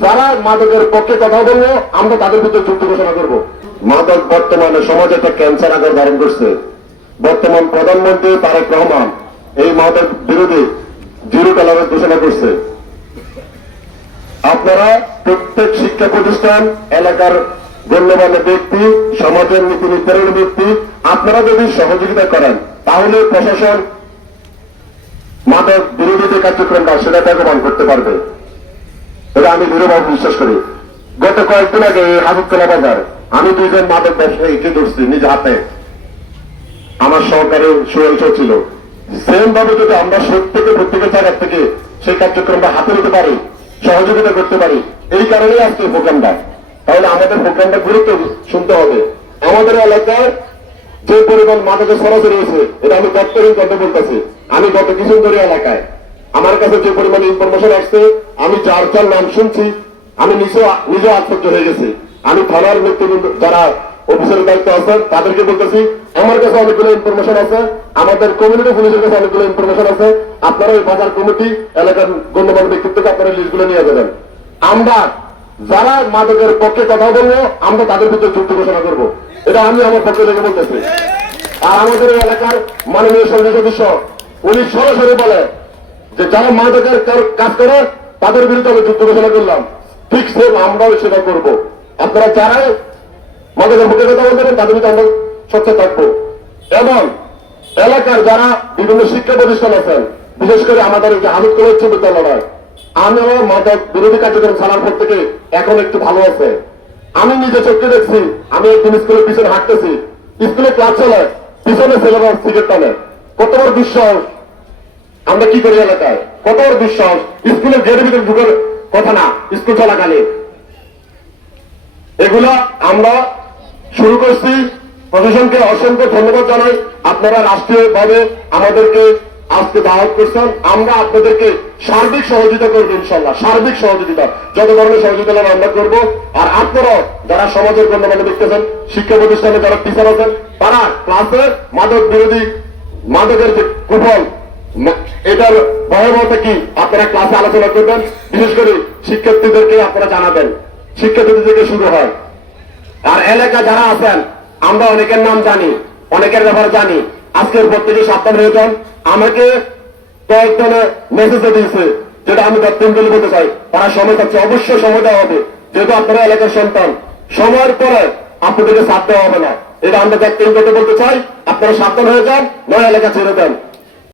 যারা মাদকের পক্ষে কথা বলবো আমরা তাদের ভিতরে যুদ্ধ ঘোষণা করবো। মাদক বর্তমানে সমাজে একটা ক্যান্সার আকার ধারণ করছে। বর্তমান প্রধানমন্ত্রী তারেক রহমান এই মাদক বিরোধী জিরো টলারেন্স ঘোষণা করছে। আপনারা প্রত্যেক শিক্ষা প্রতিষ্ঠান, এলাকার গণ্যমান্য ব্যক্তি, সমাজের নীতি নির্ধারণী ব্যক্তি, আপনারা যদি সহযোগিতা করেন তাহলে প্রশাসন মাদক বিরোধী যে কার্যক্রমটা সেটা বেগবান করতে পারবে। এটা আমি দৃঢ়ভাবে বিশ্বাস করি। গত কয়েকদিন আগে হাজততলা বাজার আমি দুইজন মাদক ব্যবসায়ীকে ধরছি নিজ হাতে, আমার সহকারে সুরঞ্চ ছিল। সেম ভাবে যদি আমরা প্রত্যেকের জায়গা থেকে সেই কার্যক্রমটা হাতে নিতে পারি, সহযোগিতা করতে পারি, এই কারণেই আজকে প্রোগ্রামটা। তাহলে আমাদের প্রোগ্রামটা গুরুত্ব শুনতে হবে। আমাদের এলাকায় যে পরিমাণ মাদকের সরাসরি রয়েছে এটা আমি দপ্তরের কথা বলতেছি। আমি গত কিছুদিন ধরে এলাকায় আমার কাছে যে পরিমাণ ইনফরমেশন আসছে, আমি যার যার নাম শুনছি, আমি নিজে আশ্চর্য হয়ে গেছি। আমি থানার নেতৃবৃন্দ যারা অফিসের দায়িত্ব আছেন তাদেরকে বলতেছি, আমার কাছে অনেকগুলো ইনফরমেশন আছে, আমাদের কমিউনিটি পুলিশের কাছে অনেকগুলো ইনফরমেশন আছে। আপনারা ওই বাজার কমিটি এলাকার গণ্যমান্য ব্যক্তিত্ব থেকে আপনারা লিস্টগুলো নিয়ে যাবেন। আমরা যারা মাদকের পক্ষে কথা বলবো আমরা তাদের ভিতরে যুদ্ধ ঘোষণা করবো। এটা আমি আমার পক্ষে থেকে বলতেছি। আর আমাদের এলাকার মাননীয় সংসদ সদস্য উনি সরাসরি বলে যে যারা মাদকের কাজ করে তাদের বিরুদ্ধে আমি যুদ্ধ ঘোষণা করলাম। ঠিক সেম আমরাও সেটা করব। আপনারা যারাই মাদকের পক্ষে কথা বলবেন তাদের বিরুদ্ধে আমরা সচ্চা থাকবো। এবং এলাকার যারা বিভিন্ন শিক্ষা প্রতিষ্ঠান আছেন, বিশেষ করে আমাদের যে হাজততলা উচ্চ বিদ্যালয়, আমিও মাদক বিরোধী কার্যক্রম চালার পর থেকে এখন একটু ভালো আছে। আমি নিজে চোখে দেখছি, আমি একদিন স্কুলের পিছনে হাঁটতেছি, স্কুলে ক্লাস চলে, পিছনে ছেলেরা সিগারেট টানে। কত বড় দুঃসাহস! আমরা কি করি এলাকায়? কত বড় দুঃসাহস! স্কুলের গেটের ভিতরে ঢুকার কথা না, স্কুল চলাকালে এগুলা আমরা শুরু করছি। প্রশাসনকে অসংখ্য ধন্যবাদ জানাই। আপনারা রাষ্ট্রীয়ভাবে আমাদেরকে আজকে দাওয়াত করছেন, আমরা আপনাদেরকে সার্বিক সহযোগিতা করবো ইনশাল্লাহ। সার্বিক সহযোগিতা যত ধরনের সহযোগিতা আমরা করবো। আর আপনারাও যারা সমাজের গণ্যমান্য ব্যক্তি আছেন, শিক্ষা প্রতিষ্ঠানে যারা টিচার আছেন, তারা ক্লাসে মাদক বিরোধী মাদকের যে কুফল এটার ভয়াবহতা কি আপনারা ক্লাসে আলোচনা করবেন। বিশেষ করে শিক্ষার্থীদেরকে আপনারা জানাবেন, শিক্ষার্থীদের থেকে শুরু হয়। আর এলাকা যারা আছেন আমরা অনেকের নাম জানি, অনেকের ব্যাপারে জানি। আজকের পর থেকে সাবধান হয়ে যান। আমাকে কয়েকজনে মেসেজ দিয়েছে, যেটা আমি দপ্তর বলতে চাই, তারা সময় থাকছে, অবশ্যই সময় দেওয়া হবে। যেহেতু আপনারা এলাকার সন্তান, সময়ের পরে আপনাদেরকে সাথ দেওয়া হবে না, এটা আমরা দপ্তর বলতে চাই। আপনারা সাবধান হয়ে যান, নয় এলাকা ছেড়ে দেন।